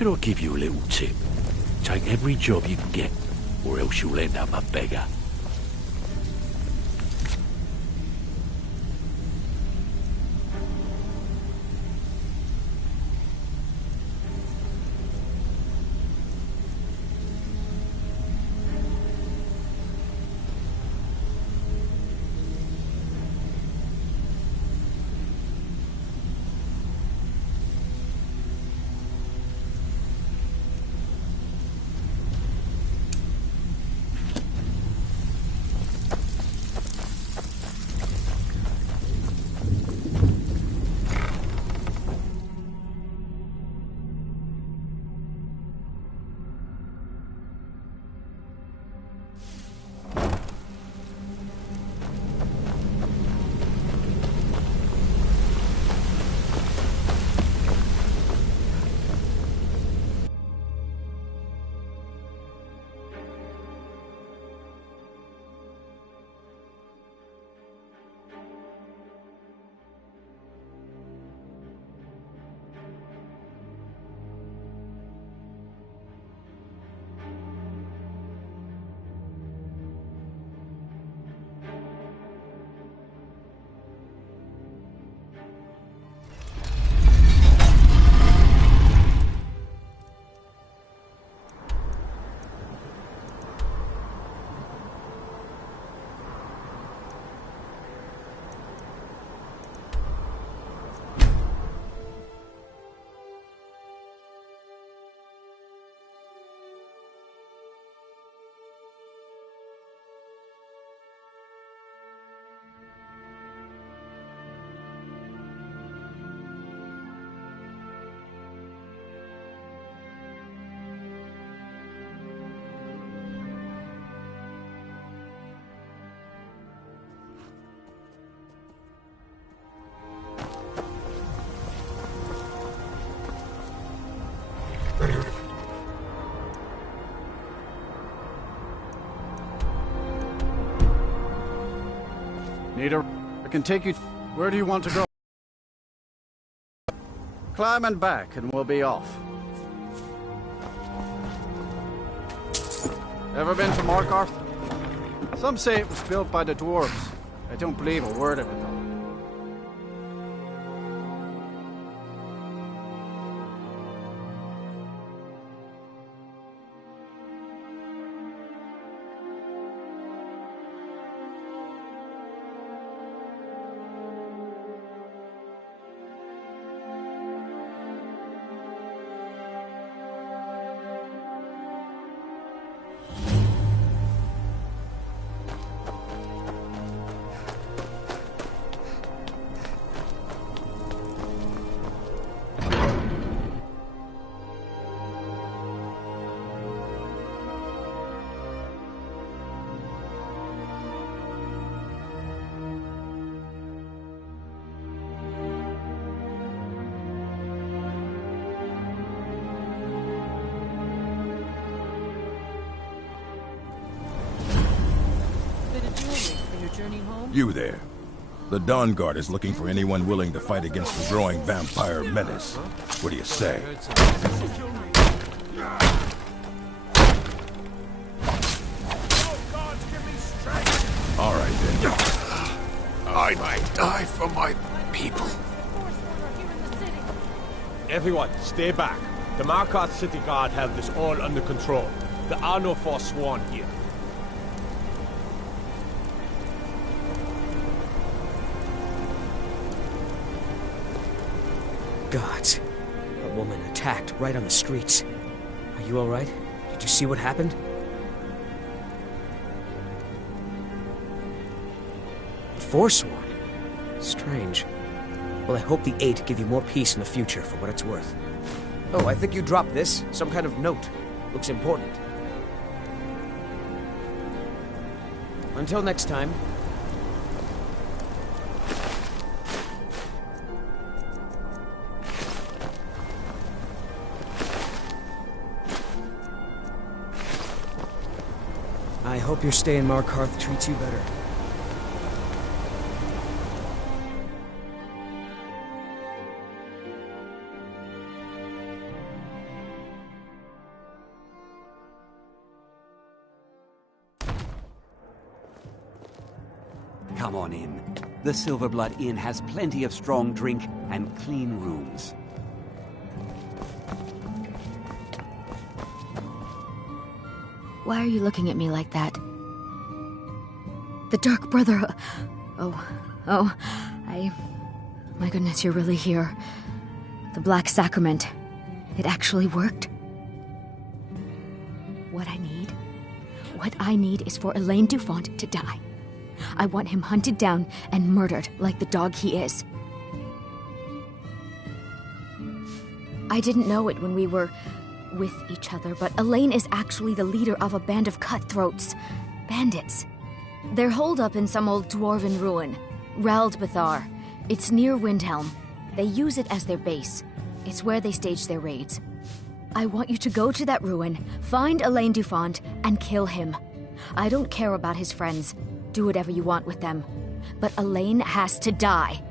Could I give you a little tip? Take every job you can get, or else you'll end up a beggar. I can take you... Where do you want to go? Climb and back, and we'll be off. Ever been to Markarth? Some say it was built by the dwarves. I don't believe a word of it, though. You there. The Dawn Guard is looking for anyone willing to fight against the growing vampire menace. What do you say? All right, then. I might die for my people. Everyone, stay back. The Markarth City Guard have this all under control. There are no Forsworn here. Gods. A woman attacked right on the streets. Are you alright? Did you see what happened? The Forsworn? Strange. Well, I hope the Eight give you more peace in the future for what it's worth. Oh, I think you dropped this. Some kind of note. Looks important. Until next time. I hope your stay in Markarth treats you better. come on in. The Silverblood Inn has plenty of strong drink and clean rooms. Why are you looking at me like that? The Dark Brother... My goodness, you're really here. The Black Sacrament. It actually worked. What I need is for Elaine Dufont to die. I want him hunted down and murdered like the dog he is. I didn't know it when we were with each other, but Elaine is actually the leader of a band of cutthroats. Bandits. They're holed up in some old dwarven ruin. Raldbathar. It's near Windhelm. They use it as their base. It's where they stage their raids. I want you to go to that ruin, find Elaine Dufont, and kill him. I don't care about his friends. Do whatever you want with them. But Elaine has to die.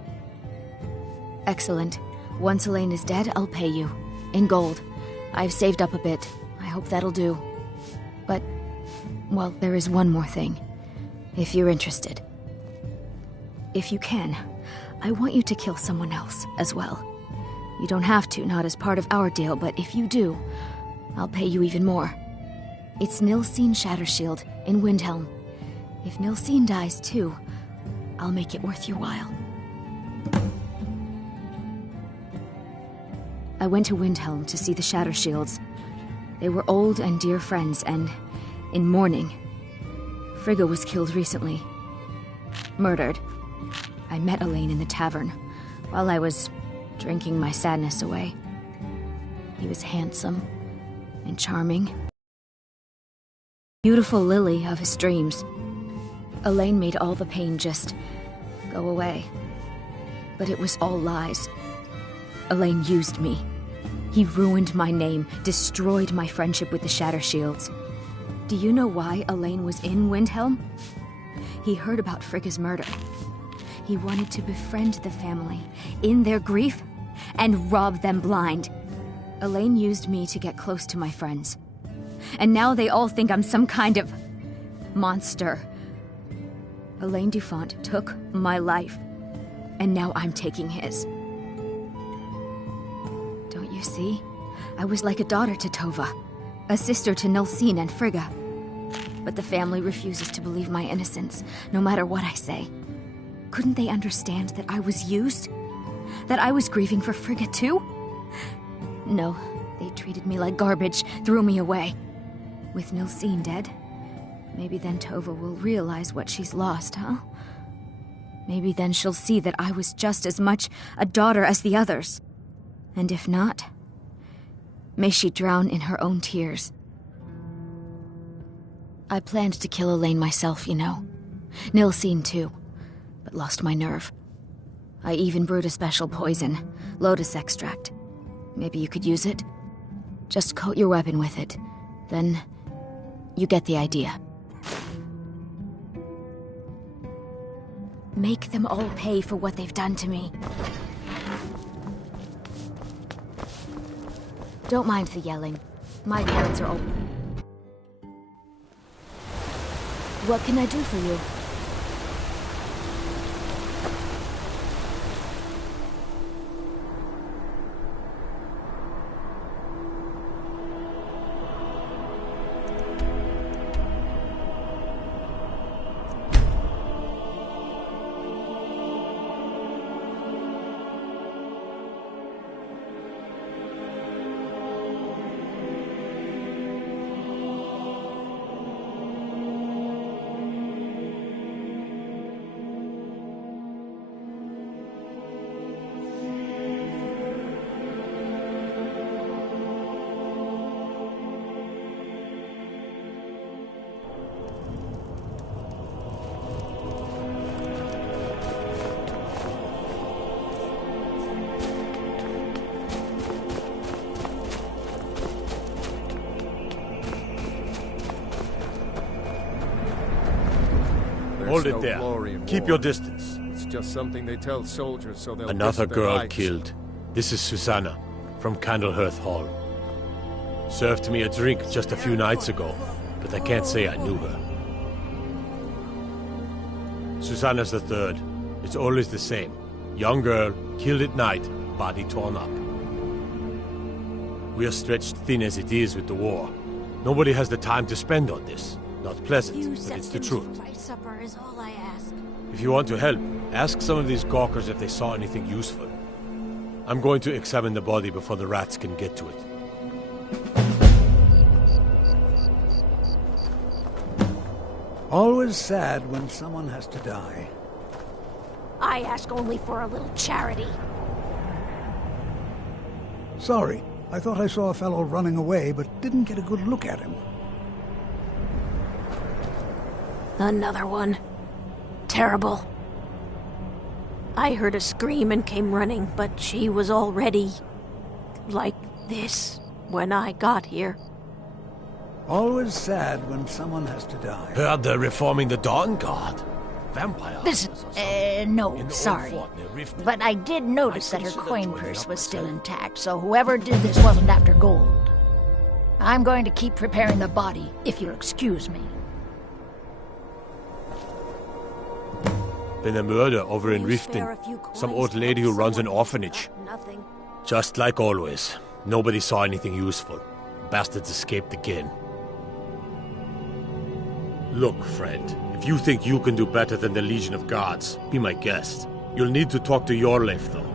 Excellent. Once Elaine is dead, I'll pay you. In gold. I've saved up a bit. I hope that'll do. But, well, there is one more thing. If you're interested. If you can, I want you to kill someone else as well. You don't have to, not as part of our deal, but if you do, I'll pay you even more. It's Nilsine Shattershield in Windhelm. If Nilsine dies too, I'll make it worth your while. I went to Windhelm to see the Shattershields. They were old and dear friends, and in mourning. Frigga was killed recently. Murdered. I met Elaine in the tavern, while I was drinking my sadness away. He was handsome and charming. Beautiful lily of his dreams. Elaine made all the pain just go away. But it was all lies. Elaine used me. He ruined my name, destroyed my friendship with the Shattershields. Do you know why Elaine was in Windhelm? He heard about Frigga's murder. He wanted to befriend the family in their grief and rob them blind. Elaine used me to get close to my friends. And now they all think I'm some kind of monster. Elaine Dufont took my life, and now I'm taking his. Don't you see? I was like a daughter to Tova, a sister to Nilsine and Frigga. But the family refuses to believe my innocence, no matter what I say. Couldn't they understand that I was used? That I was grieving for Frigga too? No, they treated me like garbage, threw me away. With Nilsine dead, maybe then Tova will realize what she's lost, huh? Maybe then she'll see that I was just as much a daughter as the others. And if not, may she drown in her own tears. I planned to kill Elaine myself, you know. Nilsine too, but lost my nerve. I even brewed a special poison, lotus extract. Maybe you could use it? Just coat your weapon with it. Then, you get the idea. Make them all pay for what they've done to me. Don't mind the yelling. My parents are old. What can I do for you? Hold it there. Keep your distance. It's just something they tell soldiers so they'll Another risk their girl lives. killed. This is Susanna, from Candlehearth Hall. Served me a drink just a few nights ago, but I can't say I knew her. Susanna's the third. It's always the same. Young girl, killed at night, body torn up. We are stretched thin as it is with the war. Nobody has the time to spend on this. Not pleasant, but it's the truth. Right supper is all I ask. If you want to help, ask some of these gawkers if they saw anything useful. I'm going to examine the body before the rats can get to it. Always sad when someone has to die. I ask only for a little charity. Sorry, I thought I saw a fellow running away, but didn't get a good look at him. Another one. Terrible. I heard a scream and came running, but she was already... like this when I got here. Always sad when someone has to die. Heard they're reforming the Dawn Guard. Vampire. Listen, no, sorry. But I did notice that her coin purse was still intact, so whoever did this wasn't after gold. I'm going to keep preparing the body, if you'll excuse me. Been a murder over in Riften. Some old lady who runs an orphanage. Nothing. Just like always. Nobody saw anything useful. Bastards escaped again. Look, friend. If you think you can do better than the Legion of Guards, be my guest. You'll need to talk to Yorleif, though.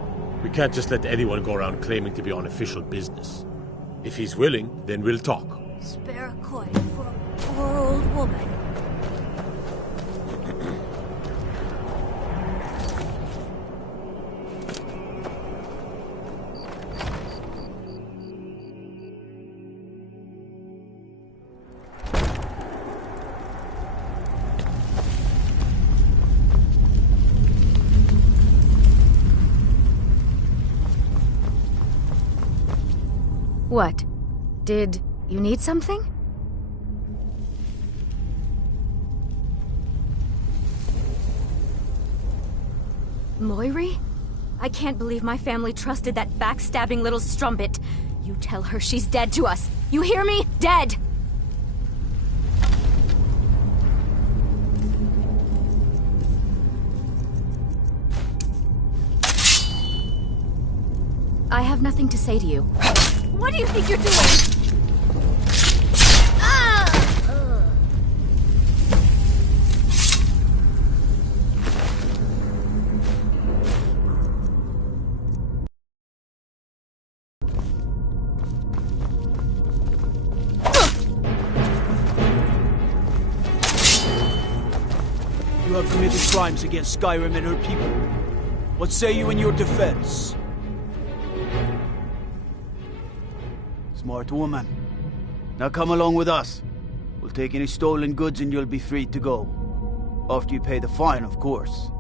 We can't just let anyone go around claiming to be on official business. If he's willing, then we'll talk. Spare a coin for a poor old woman. What? Did you need something? Moiri? I can't believe my family trusted that backstabbing little strumpet. You tell her she's dead to us. You hear me? Dead! I have nothing to say to you. What do you think you're doing? You have committed crimes against Skyrim and her people. What say you in your defense? Smart woman. Now come along with us. We'll take any stolen goods and you'll be free to go. After you pay the fine, of course.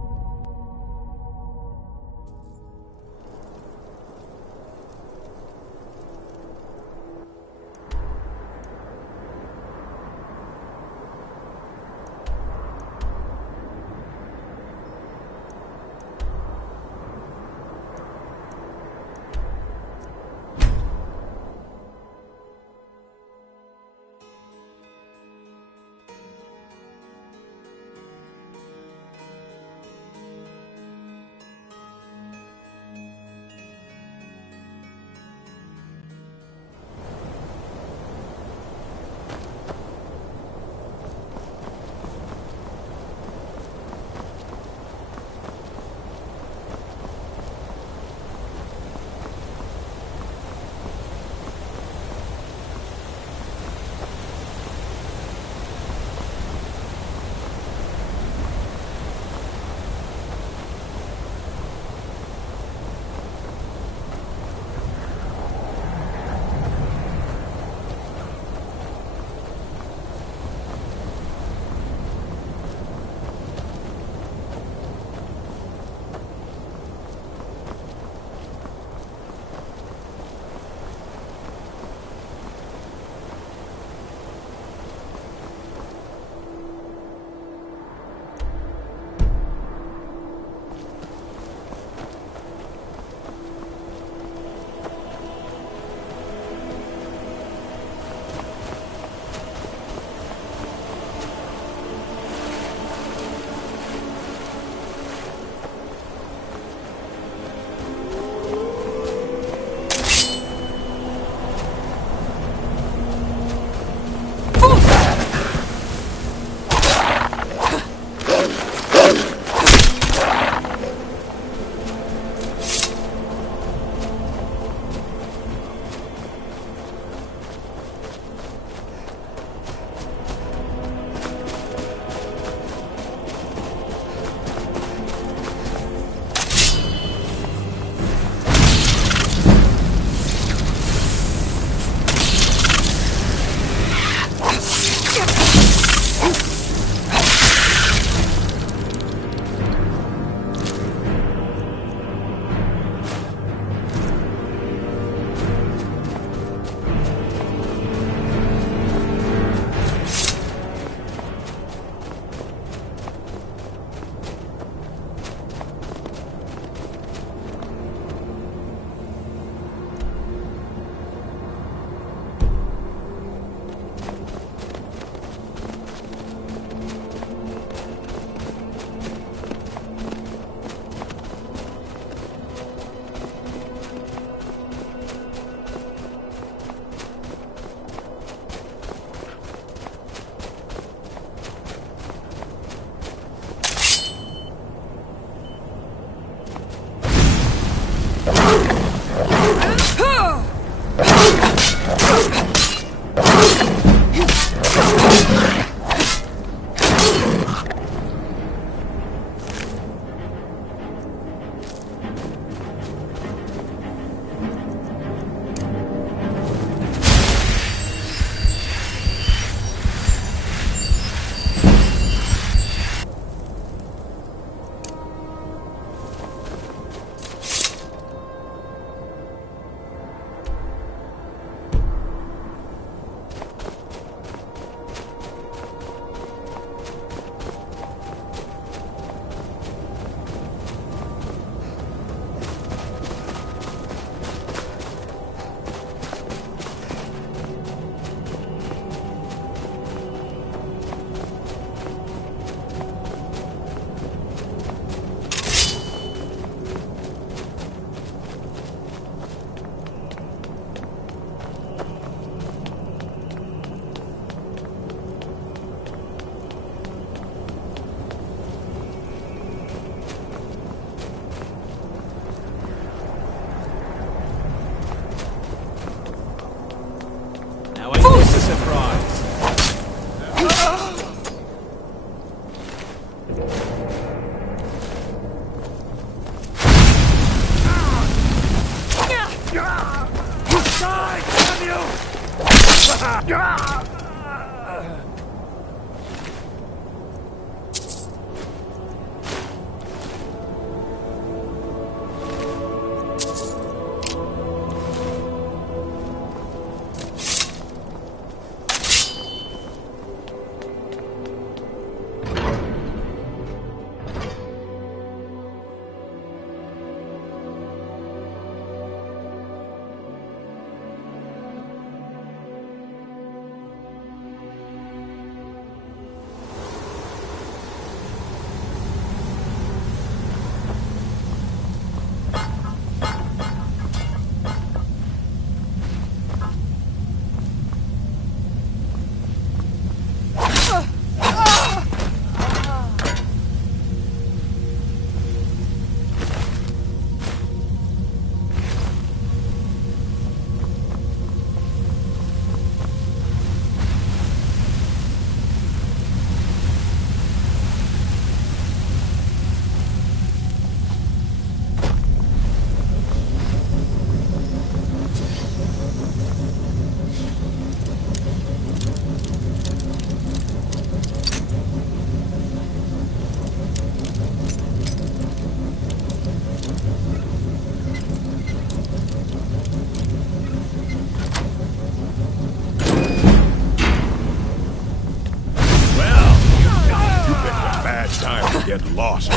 Get lost.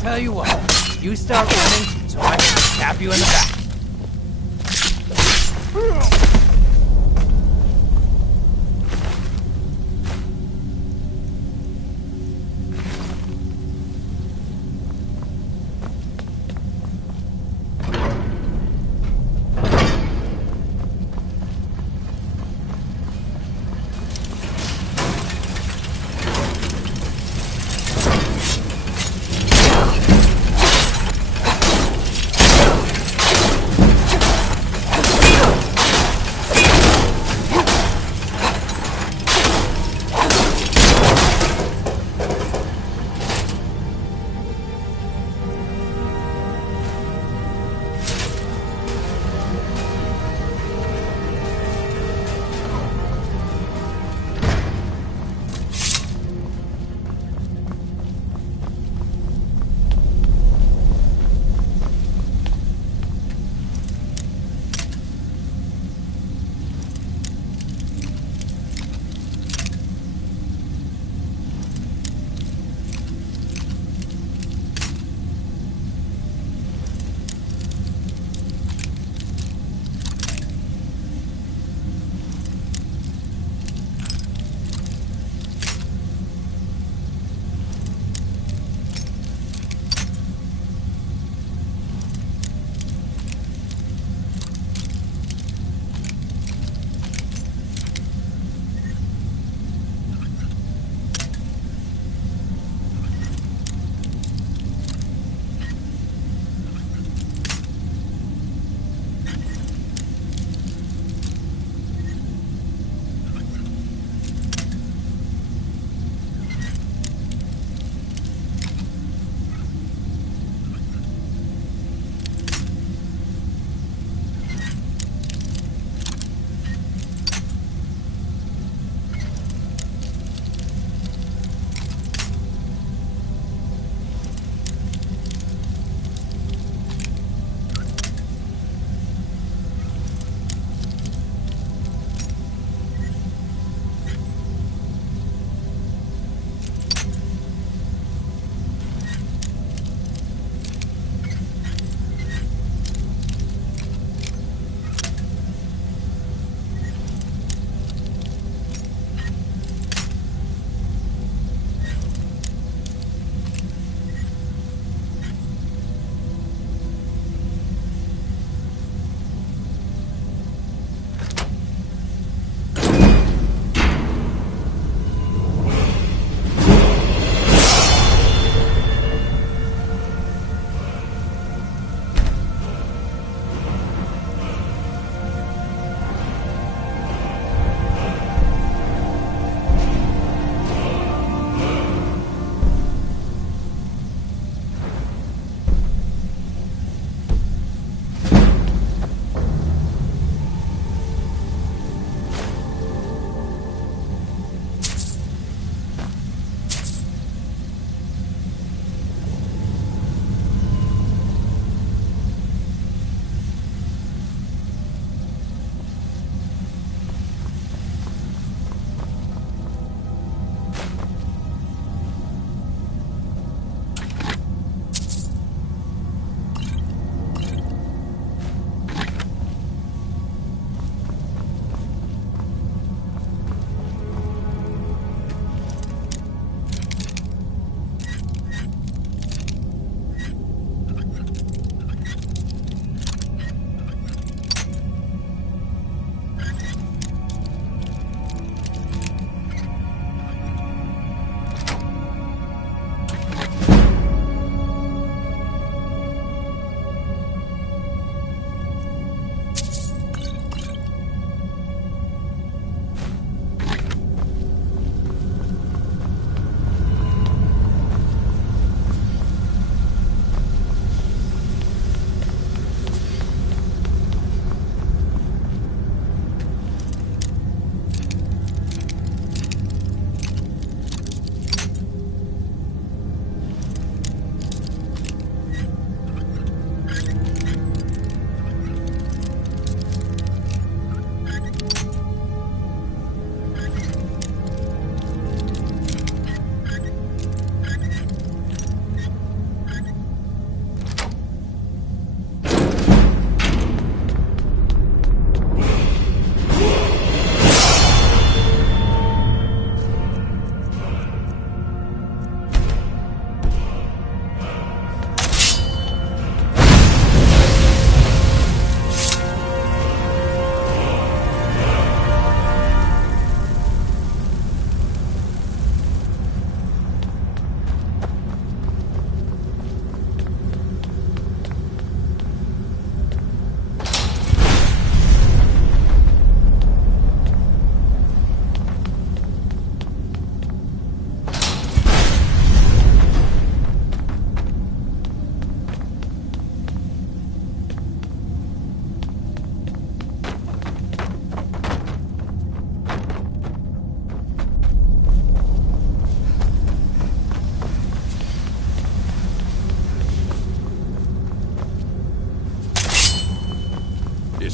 Tell you what, you start running so I can tap you in the back.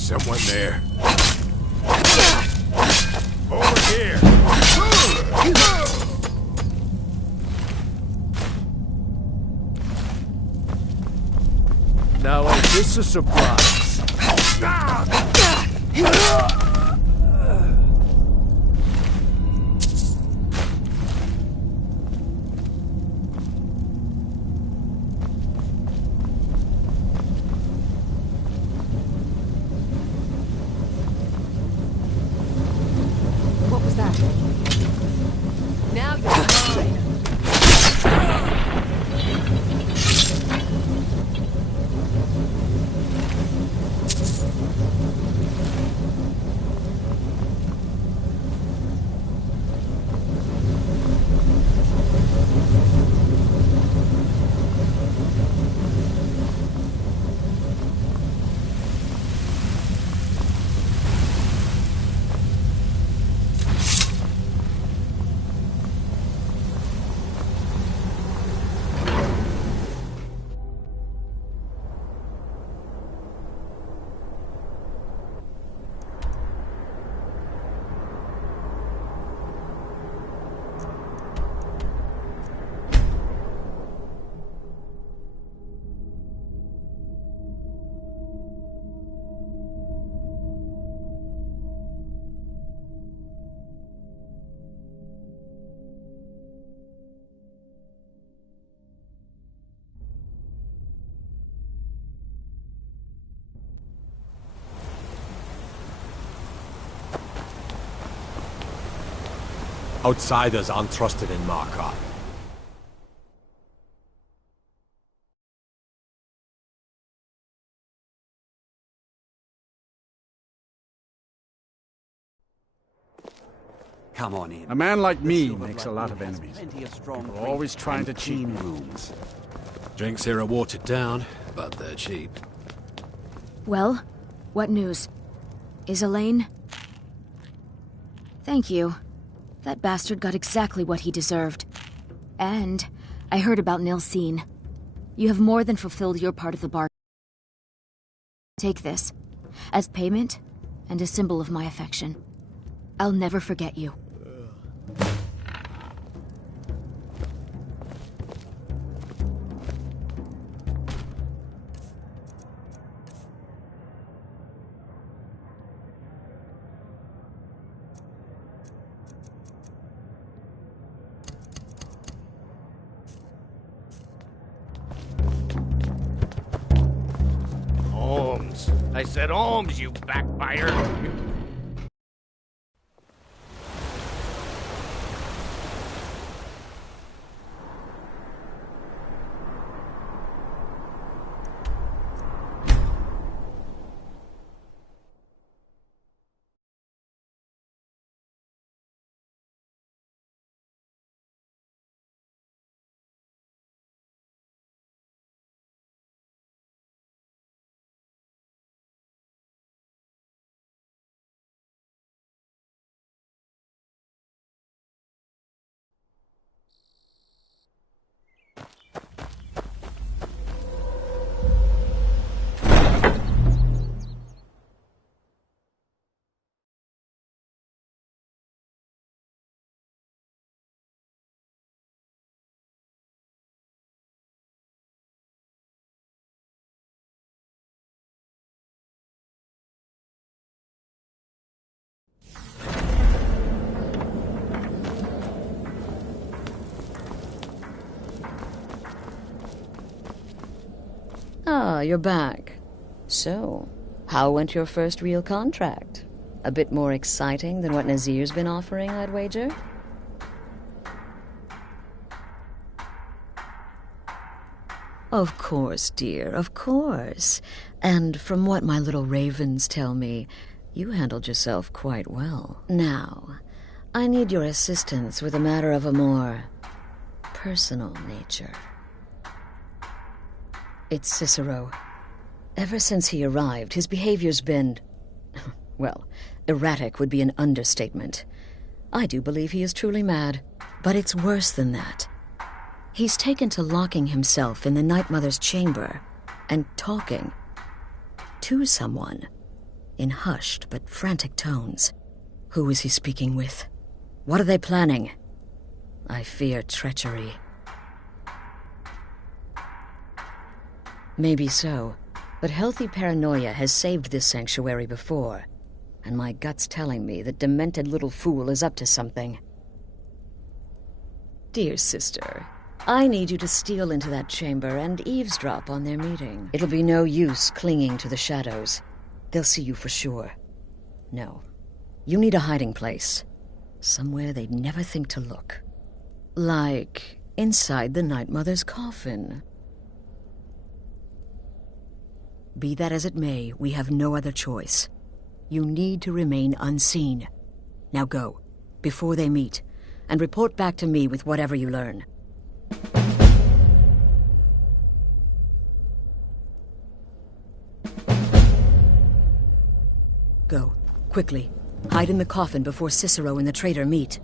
someone there. Over here! Now ain't this a surprise? What was that? Now you're mine. Outsiders aren't trusted in Markarth. Come on in. A man like me makes a lot of enemies. People are always trying to cheat me. Rooms. Drinks here are watered down, but they're cheap. Well, what news? Is Elaine? Thank you. That bastard got exactly what he deserved. And I heard about Nilsine. You have more than fulfilled your part of the bargain. Take this, as payment and a symbol of my affection. I'll never forget you. Holmes. I said Holmes, you backbiter. Ah, you're back. So, how went your first real contract? A bit more exciting than what Nazir's been offering, I'd wager? Of course, dear, of course. And from what my little ravens tell me, you handled yourself quite well. Now, I need your assistance with a matter of a more personal nature. It's Cicero. Ever since he arrived, his behavior's been... well, erratic would be an understatement. I do believe he is truly mad. But it's worse than that. He's taken to locking himself in the Night Mother's chamber and talking to someone. in hushed but frantic tones. Who is he speaking with? What are they planning? I fear treachery. Maybe so, but healthy paranoia has saved this sanctuary before, and my gut's telling me that demented little fool is up to something. Dear sister, I need you to steal into that chamber and eavesdrop on their meeting. It'll be no use clinging to the shadows. They'll see you for sure. No, you need a hiding place. Somewhere they'd never think to look. Like inside the Night Mother's coffin. Be that as it may, we have no other choice. You need to remain unseen. Now go, before they meet, and report back to me with whatever you learn. Go, quickly. Hide in the coffin before Cicero and the traitor meet.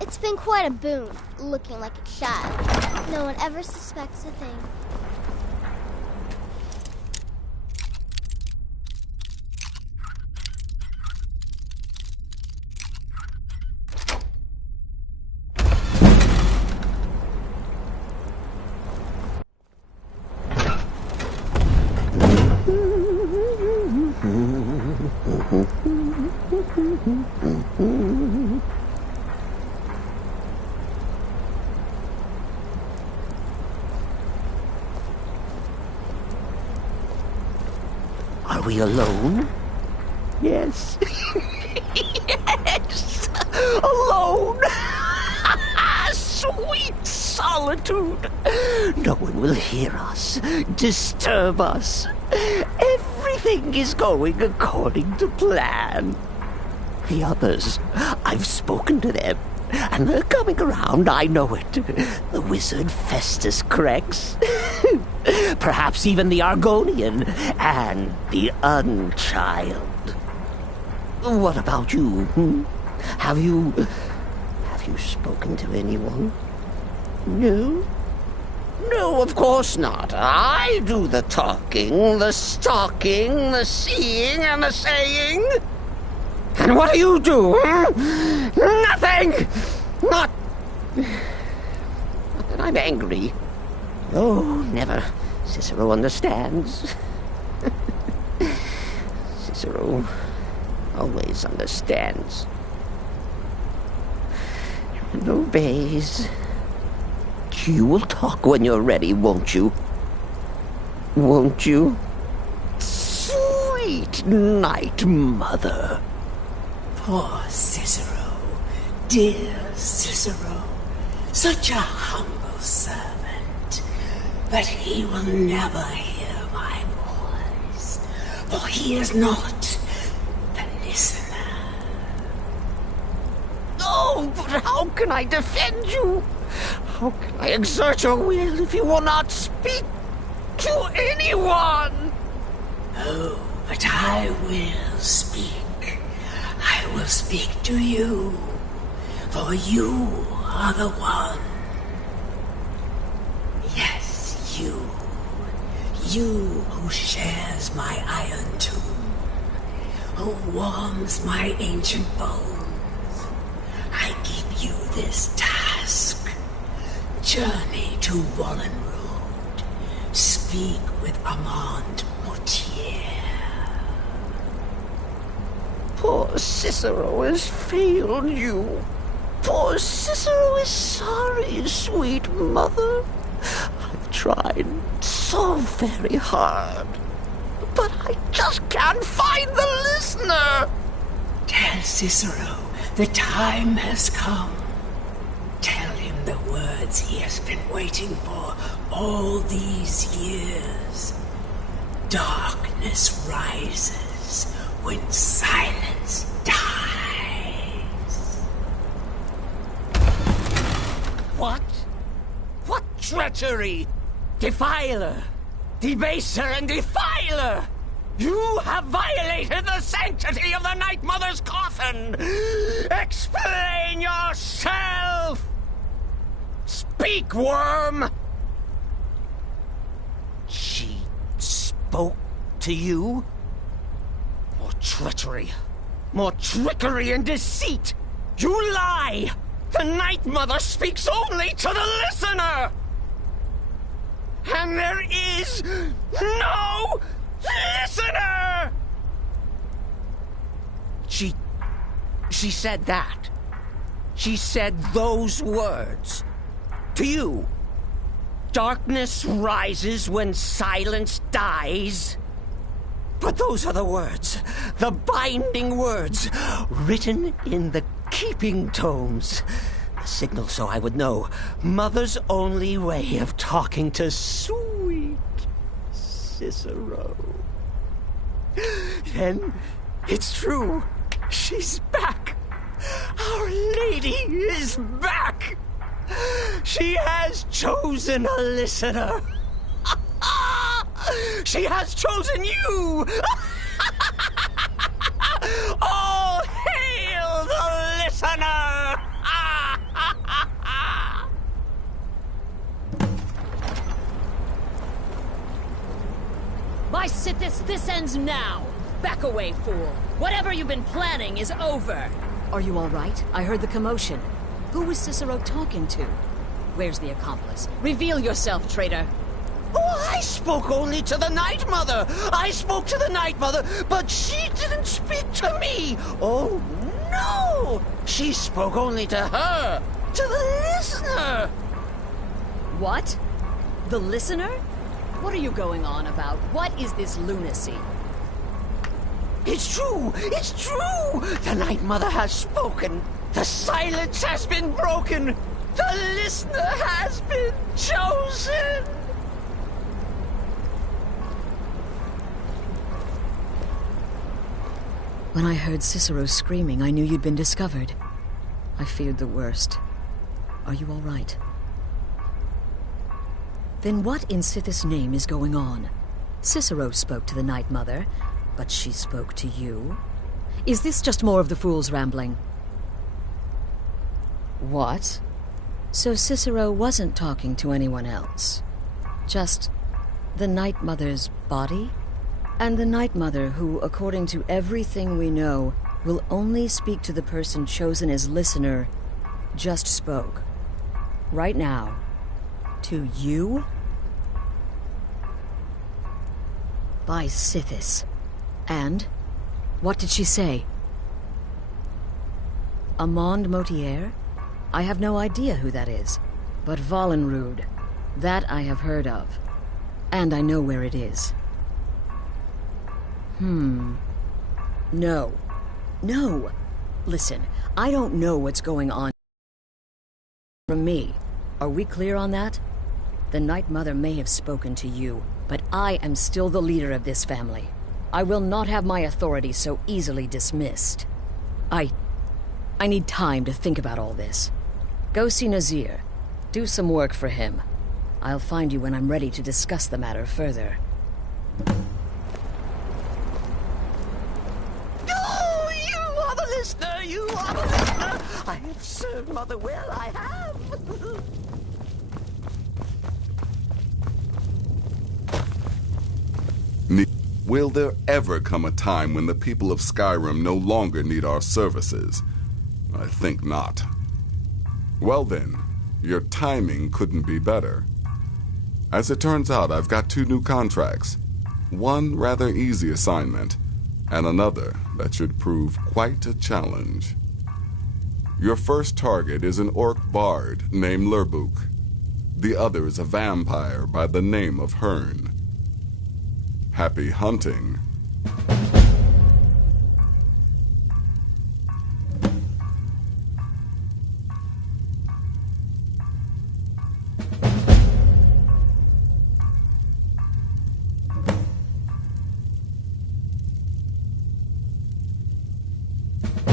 It's been quite a boon, looking like a child. No one ever suspects a thing. Are we alone? Yes. Yes! Alone! Sweet solitude! No one will hear us, disturb us. Everything is going according to plan. The others, I've spoken to them, and they're coming around, I know it. The wizard Festus Crex. Perhaps even the Argonian and the Unchild. What about you? Have you spoken to anyone? No? No, of course not. I do the talking, the stalking, the seeing, and the saying. And what do you do? Nothing! Not that I'm angry. Oh, never. Cicero understands. Cicero always understands. And obeys. You will talk when you're ready, won't you? Won't you? Sweet Night Mother. Poor Cicero, dear Cicero, such a humble servant, but he will never hear my voice, for he is not the listener. Oh, but how can I defend you? How can I exert your will if you will not speak to anyone? Oh, but I will speak. I will speak to you, for you are the one. Yes, you. You who shares my iron tomb, who warms my ancient bones. I give you this task. Journey to Wallenrood. Speak with Armand Mortier. Poor Cicero has failed you. Poor Cicero is sorry, sweet mother. I've tried so very hard, but I just can't find the listener. Tell Cicero the time has come. Tell him the words he has been waiting for all these years. Darkness rises when silence dies. What? treachery! Defiler! Debaser and defiler! You have violated the sanctity of the Night Mother's coffin! Explain yourself! Speak, worm! She spoke to you? More treachery. More trickery and deceit! You lie! The Night Mother speaks only to the listener! And there is no listener! She said that. She said those words. To you. Darkness rises when silence dies. But those are the words, the binding words, written in the keeping tomes. The signal so I would know. Mother's only way of talking to sweet Cicero. Then it's true. She's back. Our Lady is back. She has chosen a listener. She has chosen you! All hail the listener! By Sithis, this ends now! Back away, fool! Whatever you've been planning is over! Are you all right? I heard the commotion. Who was Cicero talking to? Where's the accomplice? Reveal yourself, traitor! Oh, I spoke only to the Night Mother! I spoke to the Night Mother, but she didn't speak to me! Oh, no! She spoke only to her! To the listener! What? The listener? What are you going on about? What is this lunacy? It's true! It's true! The Night Mother has spoken! The silence has been broken! The listener has been chosen! When I heard Cicero screaming, I knew you'd been discovered. I feared the worst. Are you all right? Then what in Sithis' name is going on? Cicero spoke to the Night Mother, but she spoke to you? Is this just more of the fool's rambling? What? So Cicero wasn't talking to anyone else? Just the Night Mother's body? And the Night Mother, who, according to everything we know, will only speak to the person chosen as listener, just spoke. Right now. To you? By Sithis. And? What did she say? Amand Motier? I have no idea who that is. But Valenrud, that I have heard of. And I know where it is. No. No! Listen, I don't know what's going on from me. Are we clear on that? The Night Mother may have spoken to you, but I am still the leader of this family. I will not have my authority so easily dismissed. I need time to think about all this. Go see Nazir. Do some work for him. I'll find you when I'm ready to discuss the matter further. Listener, you are the listener! I have served Mother well, I have! Will there ever come a time when the people of Skyrim no longer need our services? I think not. Well then, your timing couldn't be better. As it turns out, I've got 2 new contracts. One rather easy assignment, and another that should prove quite a challenge. Your first target is an orc bard named Lurbuk. The other is a vampire by the name of Hearn. Happy hunting.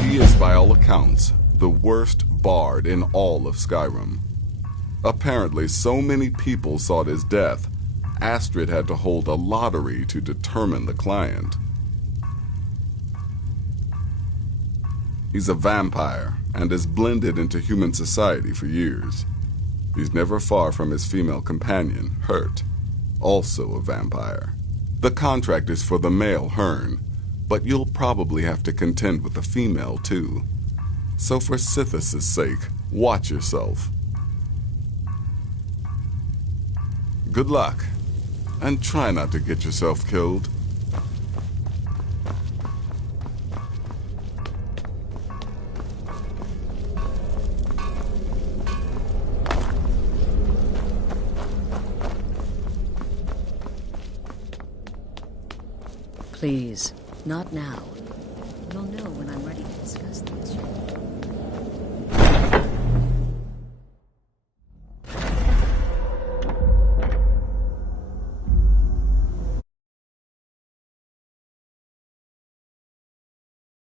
He is, by all accounts, the worst bard in all of Skyrim. Apparently, so many people sought his death, Astrid had to hold a lottery to determine the client. He's a vampire and has blended into human society for years. He's never far from his female companion, Hurt, also a vampire. The contract is for the male Hearn, but you'll probably have to contend with the female too. So for Sithis' sake, watch yourself. Good luck, and try not to get yourself killed. Please, not now. You'll know when I'm ready to discuss the issue.